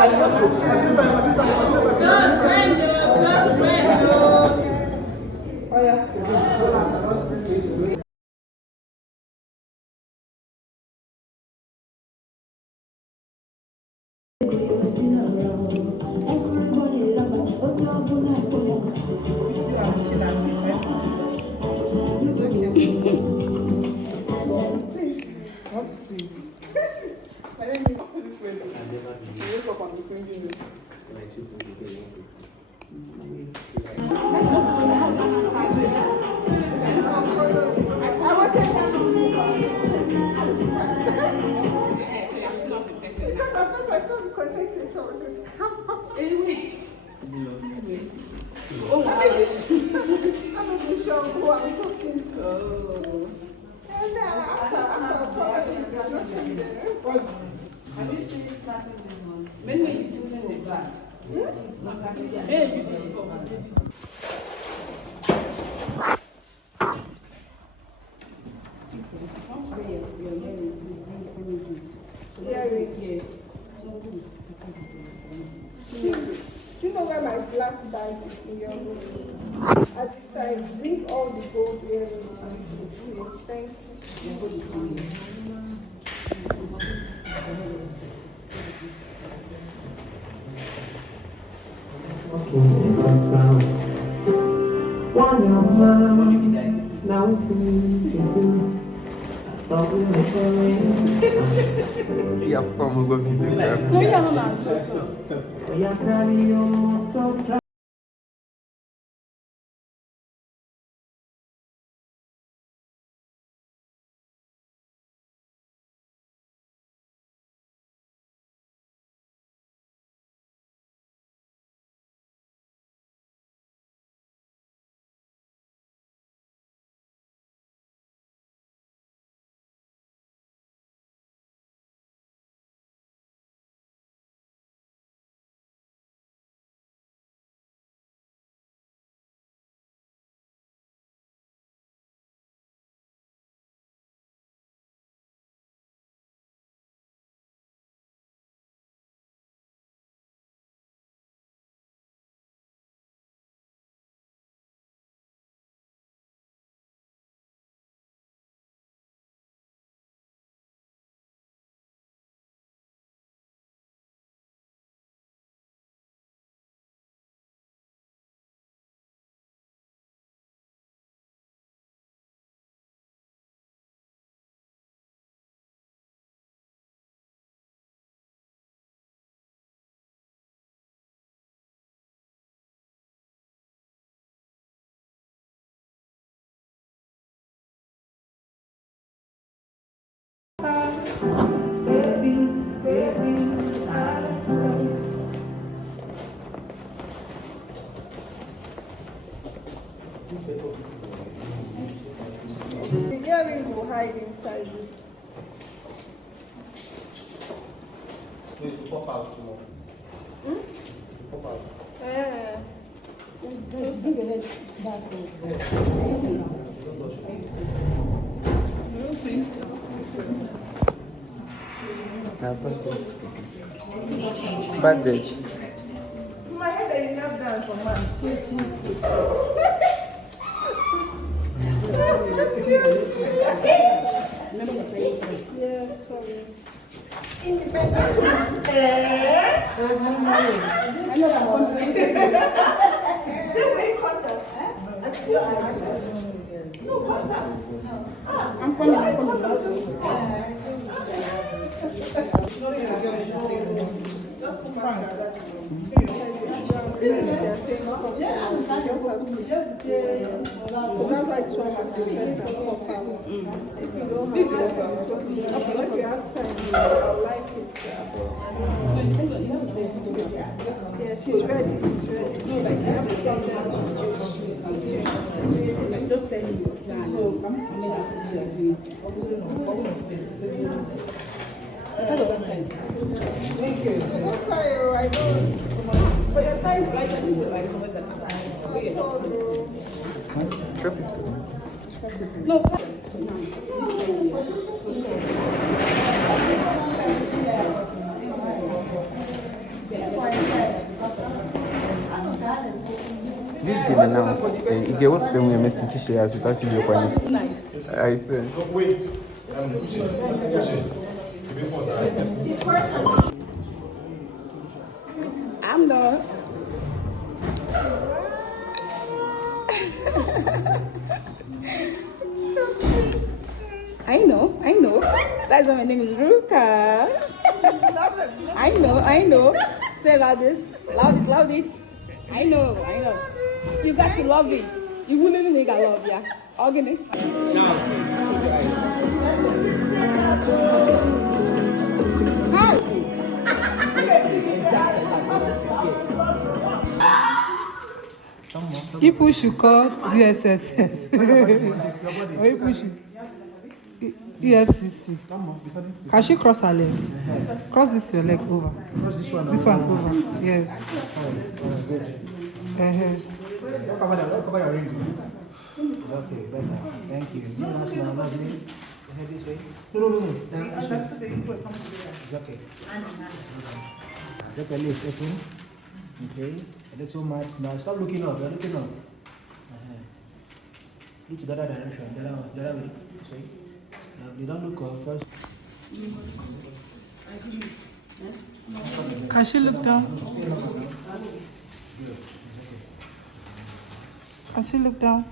Do you know where my black bag is in your room? At the sides, bring all the gold earrings. Thank you. E a fórmula videográfica. The earring will hide inside this. Pop out tomorrow. Pop out. Bring your head back. Bandage. My head is not down for man. Yeah, sorry. Independent. There's no money. I know that one. Still make contact. No contact. I'm coming. Just put my Yes, she's ready. She's ready. Just tell me your plan. So, come Thank you. Okay, I know. But your time is like Trip is good. No. this game now, you get what them we messing to share as you can see your point. Nice. I see. Wait. I'm not. So cute. I know. That's why my name is Ruka. I know. Say loud it. I know. You got to love it. You wouldn't make a love, yeah. Organic. Hi. People should call DSS. Or people should EFCC. Can she cross her leg? Cross this your leg over. This one over. Yes. Cover your ring. Okay, better. Thank you. That's now, lovely. Head this way. No. This way. It's okay. Let the lips open. Okay. A little much now. Stop looking up. You're looking up. Look to the other direction. The other way. This way. You don't look up first. Can she look down? Can she look down?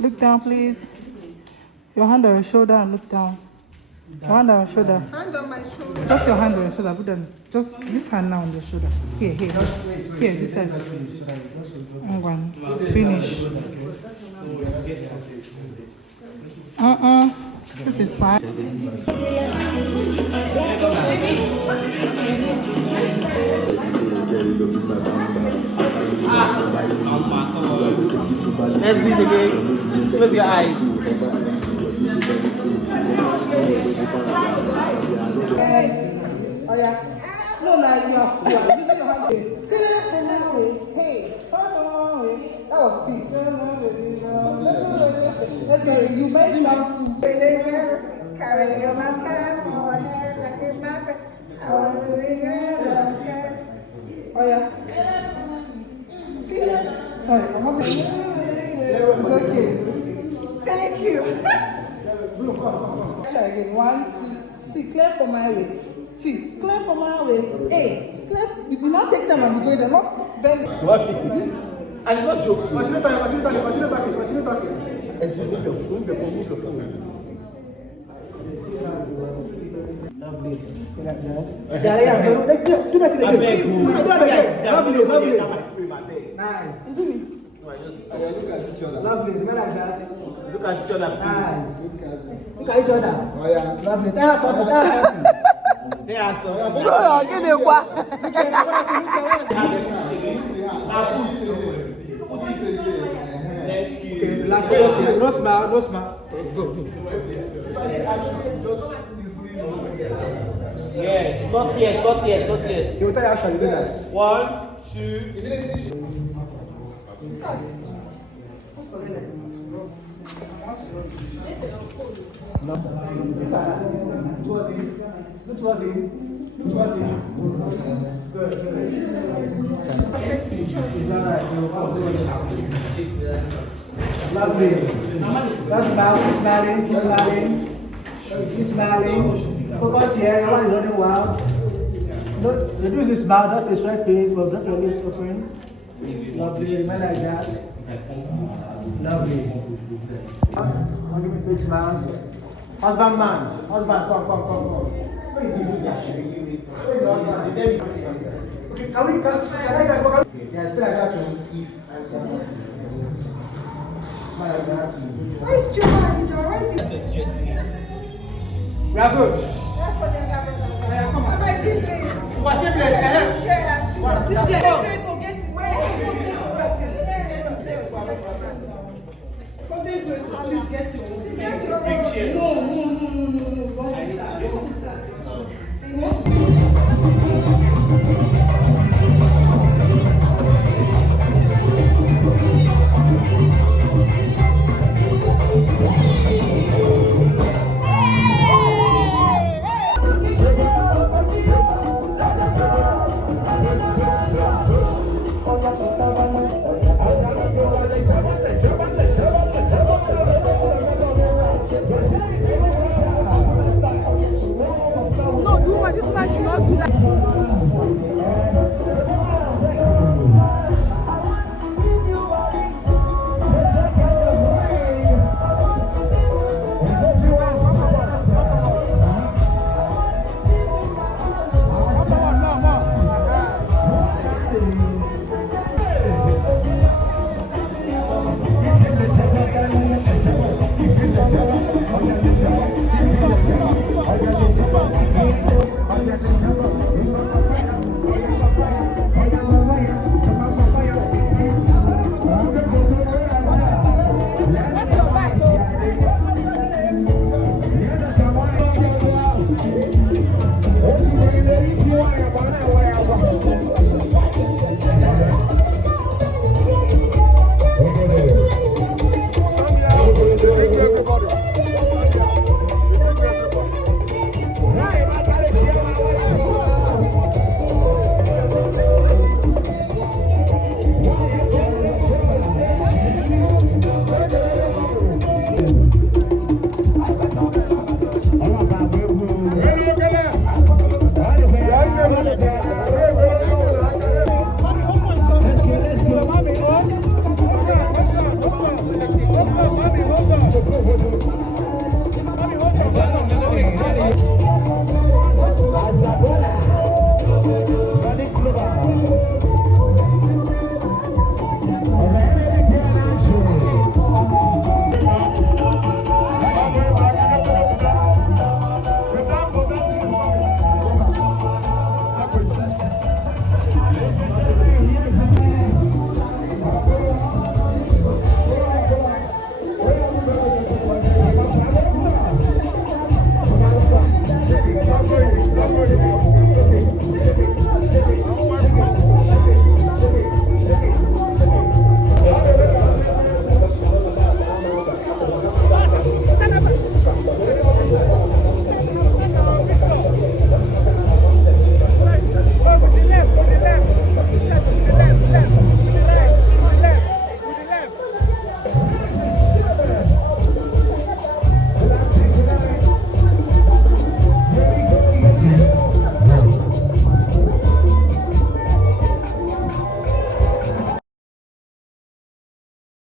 Look down, please. Your hand on your shoulder and look down. Your hand on your shoulder. Hand on my shoulder. Just your hand on your shoulder. Put them. Just this hand now on your shoulder. Here. This side. One. Finish. This is fine. Let's do it again. Close your eyes. Oh yeah. No, you are. Hey, that was sweet. Let's go. You made me out to carry your mascara for hair like a map. I want to be oh yeah. See? Sorry, I'm not it's okay. Thank you. Try again. 1, 2. See, clear for my way. See, clear for my way. Hey, clear. You do not take time and be going there. Not bend. What? And it's not jokes. Continue talking. Move your phone. Lovely. Yeah. Do that again. Lovely. Nice. Look at each other. Lovely. Remember like that. Look at each other. Nice. Look at each other. Oh yeah. Lovely. That's something. They are so. Okay, last one. No smile. Go. Yes, not yet. You will tell you how you do that. 1, 2. No. Towards him. Good. It's alright. Lovely. That's smiling. Focus here. Your one is running wild. Reduce the smile. Just the straight face, but don't your lips open. Lovely. Remain like that. Lovely. Give me big smiles. Husband, come. Where is he? Okay, can I go? Yeah, still like that. Where's Joe? That's a straight face. We are good. Come on. My siblings. What's your place? This guy is great to get his way. At least get it. Big chair. No. this man should not do that.